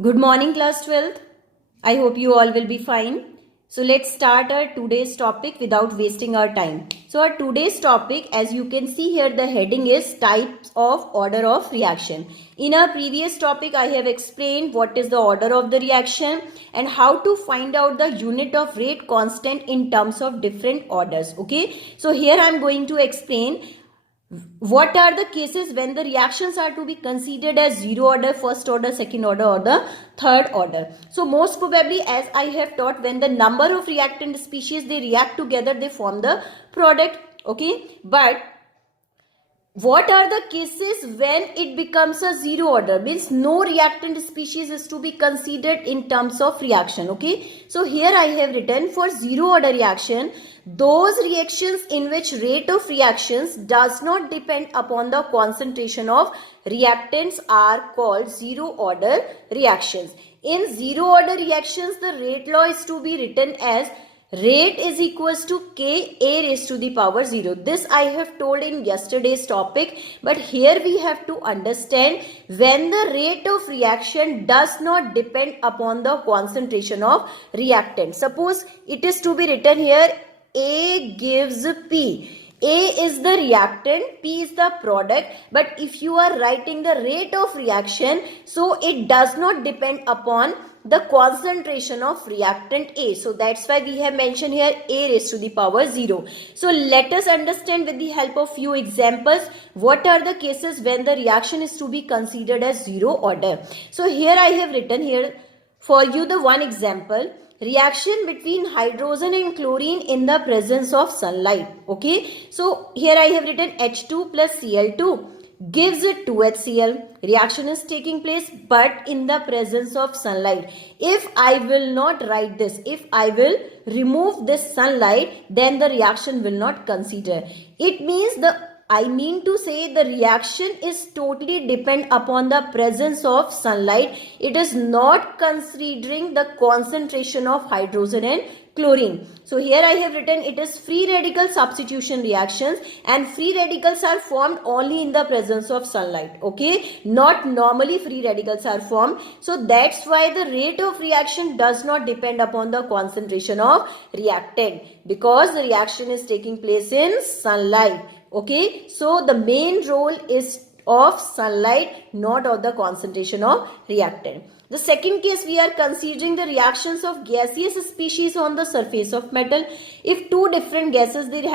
Good morning, class 12th. I hope you all will be fine. So let's start our today's topic without wasting our time. So our today's topic, as you can see here, the heading is types of order of reaction. In our previous topic, I have explained what is the order of the reaction and how to find out the unit of rate constant in terms of different orders. Okay. So here I am going to explain what are the cases when the reactions are to be considered as zero order, first order, second order, or the third order. So most probably, as I have taught, when the number of reactant species they react together, they form the product. Okay, but what are the cases when it becomes a zero order, means no reactant species is to be considered in terms of reaction. Okay, so here I have written, for zero order reaction, those reactions in which rate of reactions does not depend upon the concentration of reactants are called zero order reactions. In zero order reactions, the rate law is to be written as rate is equals to K A raised to the power 0. This I have told in yesterday's topic, but here we have to understand when the rate of reaction does not depend upon the concentration of reactant. Suppose it is to be written here, A gives P. A is the reactant, P is the product, but if you are writing the rate of reaction, so it does not depend upon the concentration of reactant A. So that's why we have mentioned here A raised to the power 0. So let us understand with the help of few examples what are the cases when the reaction is to be considered as zero order. So here I have written here for you the one example. Reaction between hydrogen and chlorine in the presence of sunlight. Okay, so here I have written H2 plus Cl2 gives it 2HCl. Reaction is taking place but in the presence of sunlight. If I will not write this, if I will remove this sunlight, then the reaction will not consider. It means I mean to say the reaction is totally depend upon the presence of sunlight. It is not considering the concentration of hydrogen and chlorine. So here I have written it is free radical substitution reactions, and free radicals are formed only in the presence of sunlight. Okay, not normally free radicals are formed. So that's why the rate of reaction does not depend upon the concentration of reactant, because the reaction is taking place in sunlight. Okay, so the main role is of sunlight, not of the concentration of reactant. The second case, we are considering the reactions of gaseous species on the surface of metal. If two different gases they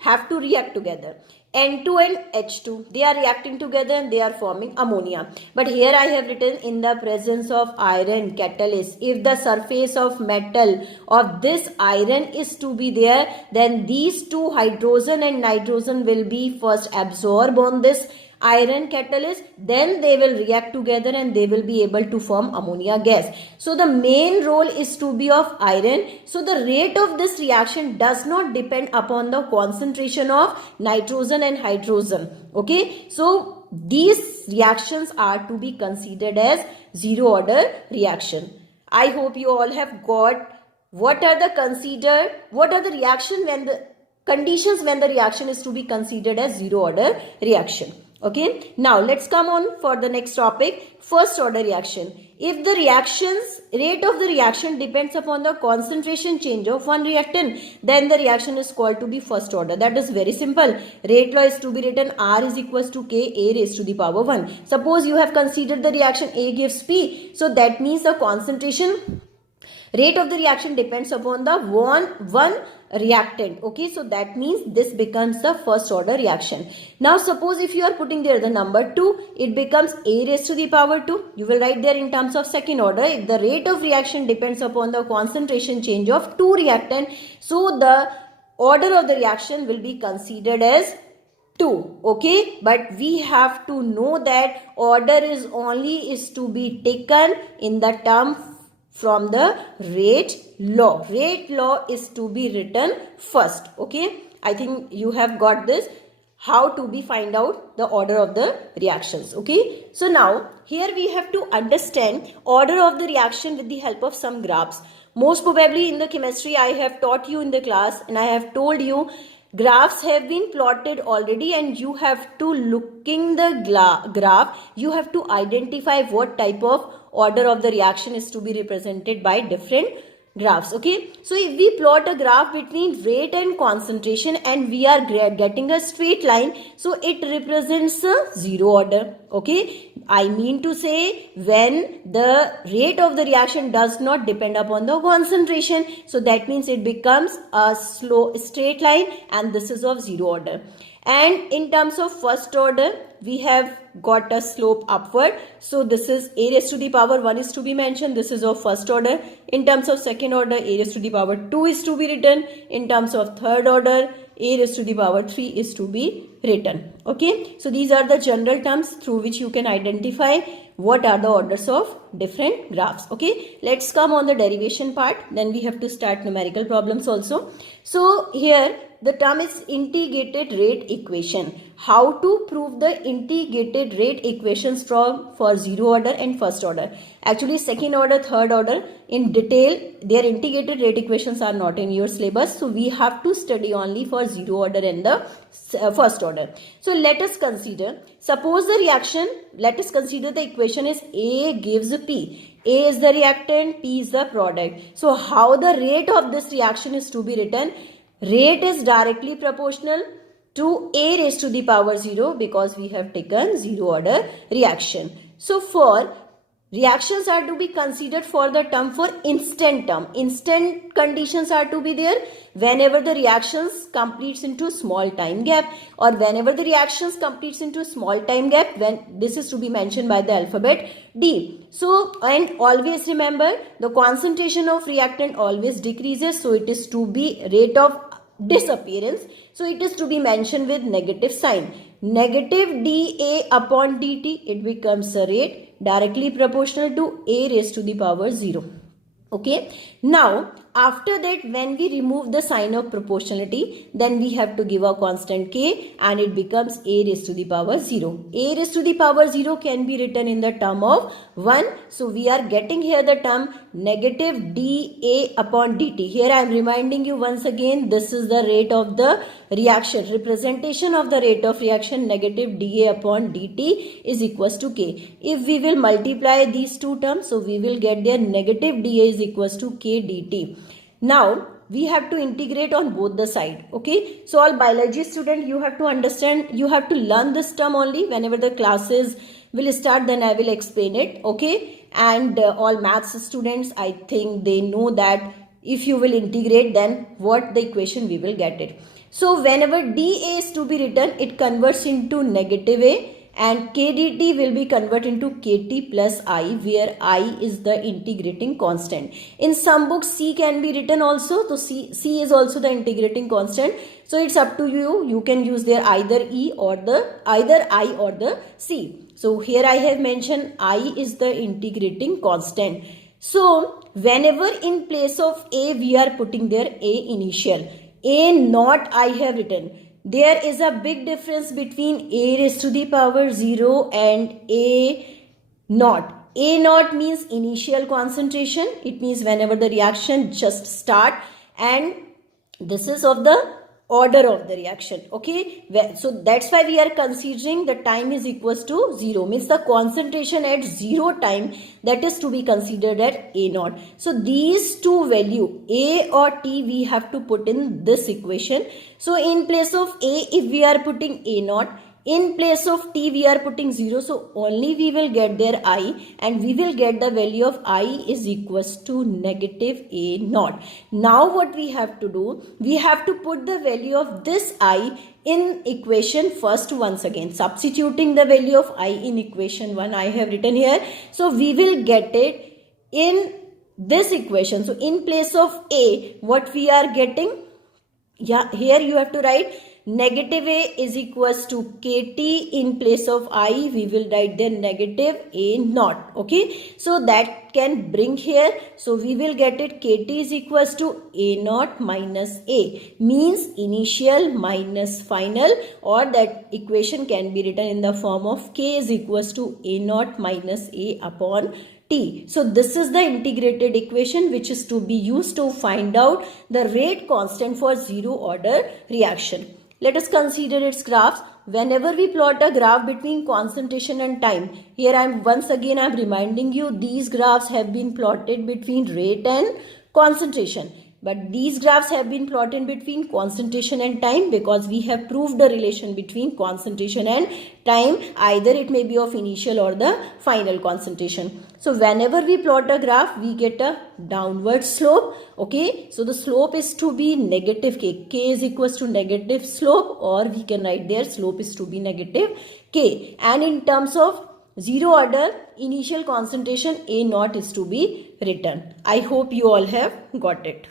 have to react together, N2 and H2, they are reacting together and they are forming ammonia. But here I have written in the presence of iron catalyst, if the surface of metal of this iron is to be there, then these two hydrogen and nitrogen will be first absorbed on this iron catalyst, then they will react together and they will be able to form ammonia gas. So the main role is to be of iron. So the rate of this reaction does not depend upon the concentration of nitrogen and hydrogen. Okay, so these reactions are to be considered as zero order reaction. I hope you all have got what are the reaction when the conditions when the reaction is to be considered as zero order reaction. Okay, now let's come on for the next topic, first order reaction. If the rate of the reaction depends upon the concentration change of one reactant, then the reaction is called to be first order. That is very simple. Rate law is to be written R is equals to K A raised to the power 1. Suppose you have considered the reaction A gives P. So that means the concentration rate of the reaction depends upon the one reactant. Okay, so that means this becomes the first order reaction. Now suppose if you are putting there the number 2, it becomes A raised to the power 2. You will write there in terms of second order. If the rate of reaction depends upon the concentration change of two reactant, so the order of the reaction will be considered as 2. Okay, but we have to know that order is to be taken in the term from the rate law. Rate law is to be written first. Okay, I think you have got this, how to be find out the order of the reactions. Okay, so now here we have to understand order of the reaction with the help of some graphs. Most probably in the chemistry I have taught you in the class and I have told you graphs have been plotted already, and you have to looking the graph, you have to identify what type of order of the reaction is to be represented by different graphs. Okay, so if we plot a graph between rate and concentration and we are getting a straight line, so it represents a zero order. Okay, I mean to say when the rate of the reaction does not depend upon the concentration, so that means it becomes a slow straight line, and this is of zero order. And in terms of first order, we have got a slope upward. So this is a raised to the power 1 is to be mentioned. This is of first order. In terms of second order, a raised to the power 2 is to be written. In terms of third order, a raised to the power 3 is to be written. Okay. So these are the general terms through which you can identify what are the orders of different graphs. Okay. Let's come on the derivation part. Then we have to start numerical problems also. So here the term is integrated rate equation. How to prove the integrated rate equations for zero order and first order. Actually second order, third order in detail, their integrated rate equations are not in your syllabus. So we have to study only for zero order and the first order. So let us consider, suppose the reaction, let us consider the equation is A gives P. A is the reactant, P is the product. So how the rate of this reaction is to be written? Rate is directly proportional to A raised to the power 0 because we have taken zero order reaction. So for reactions are to be considered for the term for instant term. Instant conditions are to be there whenever the reactions completes into small time gap, or whenever the reactions completes into small time gap, when this is to be mentioned by the alphabet D. So, and always remember the concentration of reactant always decreases, so it is to be rate of disappearance, so it is to be mentioned with negative sign. Negative dA upon dt, it becomes a rate directly proportional to A raised to the power 0. Okay, now after that when we remove the sign of proportionality, then we have to give a constant k and it becomes A raised to the power 0. A raised to the power 0 can be written in the term of 1. So we are getting here the term negative dA upon dt. Here I am reminding you once again, this is the rate of the reaction. Representation of the rate of reaction, negative dA upon dt is equals to k. If we will multiply these two terms, so we will get their negative dA is equals to k dt. Now we have to integrate on both the side. Okay, so all biology student, you have to understand, you have to learn this term only. Whenever the classes will start, then I will explain it. Okay, and all maths students, I think they know that if you will integrate, then what the equation we will get it. So whenever dA is to be written, it converts into negative A, and k dt will be converted into kt plus I, where I is the integrating constant. In some books C can be written also, so C is also the integrating constant. So it's up to you, you can use there either I or the C. So here I have mentioned I is the integrating constant. So whenever in place of A we are putting there A initial, A naught I have written. There is a big difference between A raised to the power 0 and A naught. A naught means initial concentration. It means whenever the reaction just start, and this is of the order of the reaction. Okay, so that's why we are considering the time is equals to 0, means the concentration at 0 time, that is to be considered at A naught. So these two value A or T we have to put in this equation. So in place of A, if we are putting A naught, in place of T we are putting 0, so only we will get their I, and we will get the value of I is equals to negative A naught. Now what we have to do, we have to put the value of this I in equation first once again. Substituting the value of I in equation 1 I have written here. So we will get it in this equation. So in place of A, what we are getting, yeah, here you have to write negative A is equals to KT. In place of I, we will write there negative A naught. Okay, so that can bring here. So we will get it KT is equals to A naught minus A, means initial minus final, or that equation can be written in the form of K is equals to A naught minus A upon T. So this is the integrated equation which is to be used to find out the rate constant for zero order reaction. Let us consider its graphs. Whenever we plot a graph between concentration and time, here I am once again reminding you these graphs have been plotted between rate and concentration. But these graphs have been plotted between concentration and time because we have proved the relation between concentration and time. Either it may be of initial or the final concentration. So whenever we plot a graph, we get a downward slope. Okay, so the slope is to be negative k. K is equals to negative slope, or we can write there slope is to be negative k. And in terms of zero order, initial concentration A naught is to be written. I hope you all have got it.